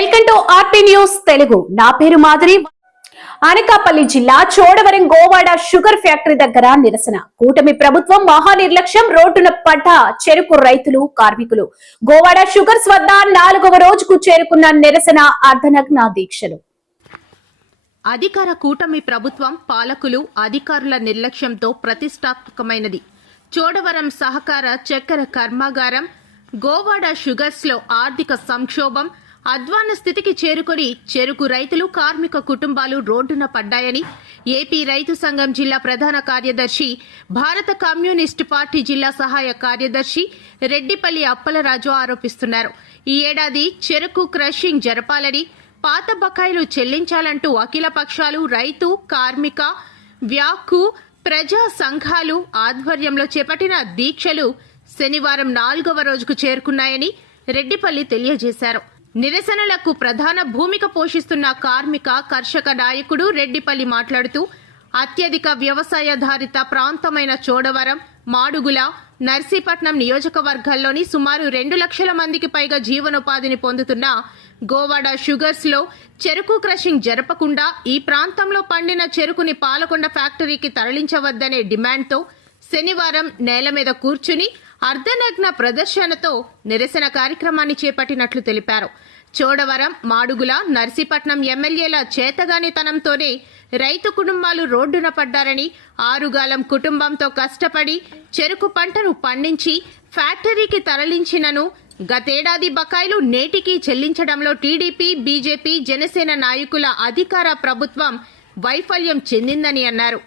Welcome to RP news Telugu. నా పేరు మాధురి. అనకాపల్లి జిల్లా చోడవరం గోవాడ షుగర్ ఫ్యాక్టరీ దగ్గర నిరసన. కూటమి ప్రభుత్వం మహా నిర్లక్ష్యం, రోడ్డున పడ్డ చెరుకు రైతులు, కార్మికులు. గోవాడ షుగర్స్ వద్ద 4వ రోజుకు చేరుకున్న నిరసన అర్ధనగ్న దీక్షలు. అధికార కూటమి ప్రభుత్వం, పాలకులు, అధికారుల నిర్లక్ష్యంతో ప్రతిష్టాత్మకమైనది చోడవరం సహకార చక్కెర కర్మాగారం. గోవాడ షుగర్స్ లో ఆర్థిక సంక్షోభం, అధ్వాన స్థితికి చేరుకొని చెరుకు రైతులు, కార్మిక కుటుంబాలు రోడ్డున పడ్డాయని ఏపీ రైతు సంఘం జిల్లా ప్రధాన కార్యదర్శి, భారత కమ్యూనిస్టు పార్టీ జిల్లా సహాయ కార్యదర్శి రెడ్డిపల్లి అప్పలరాజు ఆరోపిస్తున్నారు. ఈ ఏడాది చెరుకు క్రషింగ్ జరపాలని, పాత బకాయిలు చెల్లించాలంటూ అఖిల పక్షాలు, రైతు, కార్మిక, వ్యాకు, ప్రజా సంఘాలు ఆధ్వర్యంలో చేపట్టిన దీక్షలు శనివారం 4వ రోజుకు చేరుకున్నాయని రెడ్డిపల్లి తెలియజేశారు. నిరసనలకు ప్రధాన భూమిక పోషిస్తున్న కార్మిక, కర్షక నాయకుడు రెడ్డిపల్లి మాట్లాడుతూ, అత్యధిక వ్యవసాయాధారిత ప్రాంతమైన చోడవరం, మాడుగుల, నర్సీపట్నం నియోజకవర్గాల్లోని సుమారు 2 లక్షల మందికి పైగా జీవనోపాధిని పొందుతున్న గోవాడ షుగర్స్ లో చెరుకు క్రషింగ్ జరపకుండా ఈ ప్రాంతంలో పండిన చెరుకుని పాలకొండ ఫ్యాక్టరీకి తరలించవద్దనే డిమాండ్తో శనివారం నేల మీద కూర్చుని అర్ధనగ్న ప్రదర్శనతో నిరసన కార్యక్రమాన్ని చేపట్టినట్లు తెలిపారు. చోడవరం, మాడుగుల, నర్సీపట్నం ఎమ్మెల్యేల చేతగానితనంతోనే రైతు కుటుంబాలు రోడ్డున పడ్డారని, ఆరుగాలం కుటుంబంతో కష్టపడి చెరుకు పంటను పండించి ఫ్యాక్టరీకి తరలించినను గతేడాది బకాయిలు నేటికి చెల్లించడంలో టీడీపీ, బీజేపీ, జనసేన నాయకుల అధికార ప్రభుత్వం వైఫల్యం చెందిందని అన్నారు.